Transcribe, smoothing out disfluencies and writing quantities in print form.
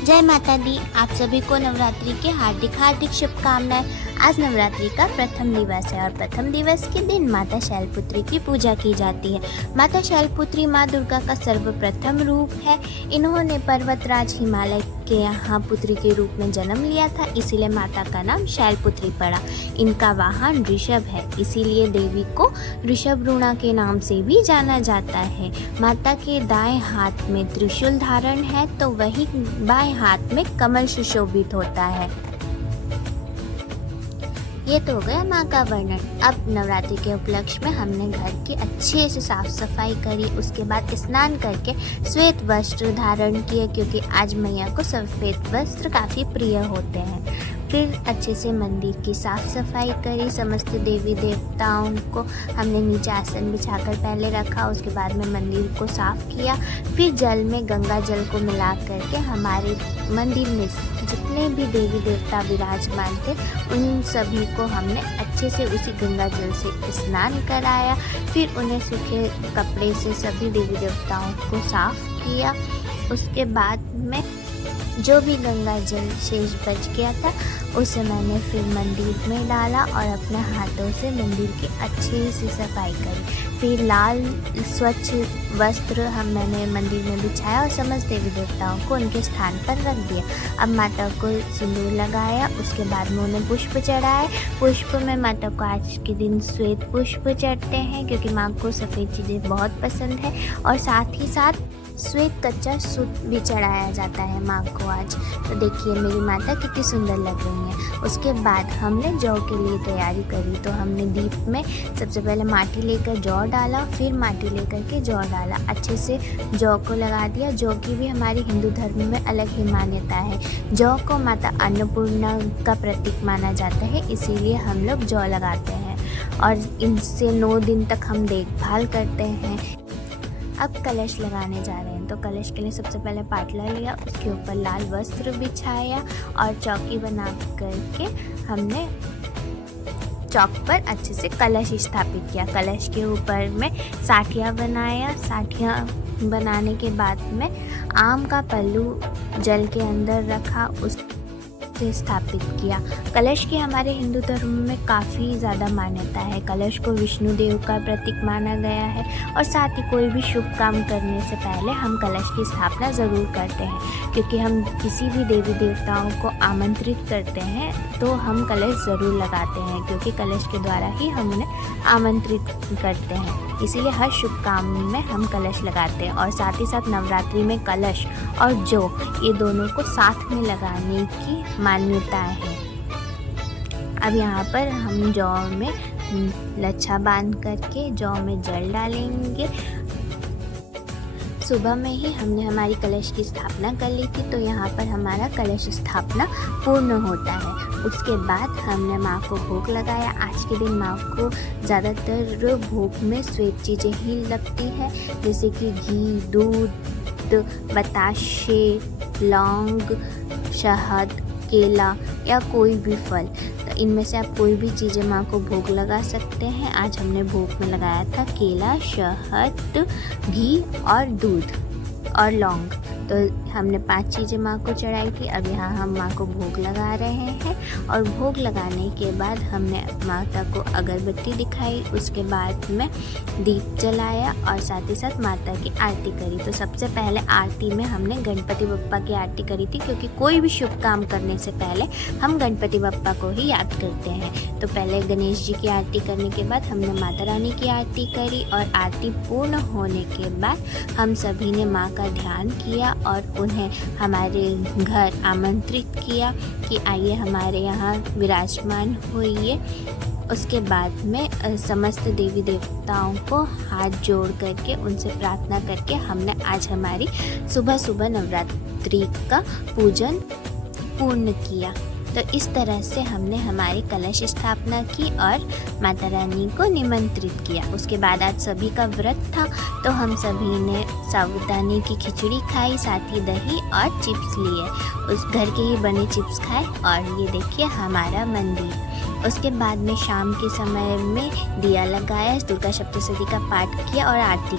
जय माता दी। आप सभी को नवरात्रि की हार्दिक हार्दिक शुभकामनाएं। आज नवरात्रि का प्रथम दिवस है और प्रथम दिवस के दिन माता शैलपुत्री की पूजा की जाती है। माता शैलपुत्री माँ दुर्गा का सर्वप्रथम रूप है। इन्होंने पर्वतराज हिमालय के यहाँ पुत्री के रूप में जन्म लिया था, इसीलिए माता का नाम शैलपुत्री पड़ा। इनका वाहन ऋषभ है, इसीलिए देवी को ऋषभरूणा के नाम से भी जाना जाता है। माता के दाएं हाथ में त्रिशूल धारण है तो वही बाएं हाथ में कमल सुशोभित होता है। ये तो हो गया माँ का वर्णन। अब नवरात्रि के उपलक्ष्य में हमने घर की अच्छे से साफ सफाई करी। उसके बाद स्नान करके श्वेत वस्त्र धारण किए, क्योंकि आज मैया को सफ़ेद वस्त्र काफ़ी प्रिय होते हैं। फिर अच्छे से मंदिर की साफ सफाई करी। समस्त देवी देवताओं को हमने नीचे आसन बिछाकर पहले रखा, उसके बाद में मंदिर को साफ किया। फिर जल में गंगा जल को मिला करके हमारे मंदिर में जितने भी देवी देवता विराजमान थे उन सभी को हमने अच्छे से उसी गंगा जल से स्नान कराया। फिर उन्हें सूखे कपड़े से सभी देवी देवताओं को साफ किया। उसके बाद में जो भी गंगा जल शेष बच गया था उसे मैंने फिर मंदिर में डाला और अपने हाथों से मंदिर की अच्छी सी सफाई करी। फिर लाल स्वच्छ वस्त्र मैंने मंदिर में बिछाया और समस्त देवी देवताओं को उनके स्थान पर रख दिया। अब माता को सिंदूर लगाया, उसके बाद में उन्हें पुष्प चढ़ाए। पुष्प में माता को आज के दिन श्वेत पुष्प चढ़ते हैं, क्योंकि माँ को सफ़ेद चीज़ें बहुत पसंद है। और साथ ही साथ श्वेत कच्चा सूत भी चढ़ाया जाता है माँ को आज। तो देखिए मेरी माता कितनी सुंदर लग रही हैं। उसके बाद हमने जौ के लिए तैयारी करी। तो हमने दीप में सबसे पहले माटी लेकर जौ डाला, फिर माटी लेकर के जौ डाला, अच्छे से जौ को लगा दिया। जौ की भी हमारी हिंदू धर्म में अलग ही मान्यता है। जौ को माता अन्नपूर्णा का प्रतीक माना जाता है, इसीलिए हम लोग जौ लगाते हैं और इनसे 9 दिन तक हम देखभाल करते हैं। अब कलश लगाने जा रहे हैं। तो कलश के लिए सबसे पहले पाटला लिया, उसके ऊपर लाल वस्त्र बिछाया और चौकी बना करके हमने चौक पर अच्छे से कलश स्थापित किया। कलश के ऊपर में साठिया बनाया। साठिया बनाने के बाद में आम का पल्लू जल के अंदर रखा, उस स्थापित किया। कलश की हमारे हिंदू धर्म में काफ़ी ज़्यादा मान्यता है। कलश को विष्णु देव का प्रतीक माना गया है और साथ ही कोई भी शुभ काम करने से पहले हम कलश की स्थापना ज़रूर करते हैं, क्योंकि हम किसी भी देवी देवताओं को आमंत्रित करते हैं तो हम कलश ज़रूर लगाते हैं, क्योंकि कलश के द्वारा ही हम उन्हें आमंत्रित करते हैं। इसीलिए हर शुभ काम में हम कलश लगाते हैं। और साथ ही साथ नवरात्रि में कलश और जौ ये दोनों को साथ में लगाने की मान्यता है। अब यहाँ पर हम जौ में लच्छा बांध करके जौ में जल डालेंगे। सुबह में ही हमने हमारी कलश की स्थापना कर ली थी, तो यहाँ पर हमारा कलश स्थापना पूर्ण होता है। उसके बाद हमने माँ को भोग लगाया। आज के दिन माँ को ज़्यादातर भोग में श्वेत चीज़ें ही लगती है, जैसे कि घी, दूध, बताशे, लौंग, शहद, केला या कोई भी फल। तो इनमें से आप कोई भी चीज़ें माँ को भोग लगा सकते हैं। आज हमने भोग में लगाया था केला, शहद, घी और दूध और लौंग। तो हमने 5 चीज़ें माँ को चढ़ाई थी। अब यहाँ हम माँ को भोग लगा रहे हैं और भोग लगाने के बाद हमने माता को अगरबत्ती दिखाई, उसके बाद में दीप जलाया और साथ ही साथ माता की आरती करी। तो सबसे पहले आरती में हमने गणपति बप्पा की आरती करी थी, क्योंकि कोई भी शुभ काम करने से पहले हम गणपति बप्पा को ही याद करते हैं। तो पहले गणेश जी की आरती करने के बाद हमने माता रानी की आरती करी और आरती पूर्ण होने के बाद हम सभी ने माँ का ध्यान किया और उन्हें हमारे घर आमंत्रित किया कि आइए हमारे यहाँ विराजमान होइए। उसके बाद में समस्त देवी देवताओं को हाथ जोड़ करके उनसे प्रार्थना करके हमने आज हमारी सुबह सुबह नवरात्रि का पूजन पूर्ण किया। तो इस तरह से हमने हमारी कलश स्थापना की और माता रानी को निमंत्रित किया। उसके बाद आज सभी का व्रत था, तो हम सभी ने साबूदाने की खिचड़ी खाई, साथ ही दही और चिप्स लिए। उस घर के ही बने चिप्स खाए और ये देखिए हमारा मंदिर। उसके बाद में शाम के समय में दिया लगाया, दुर्गा सप्तशती का पाठ किया और आरती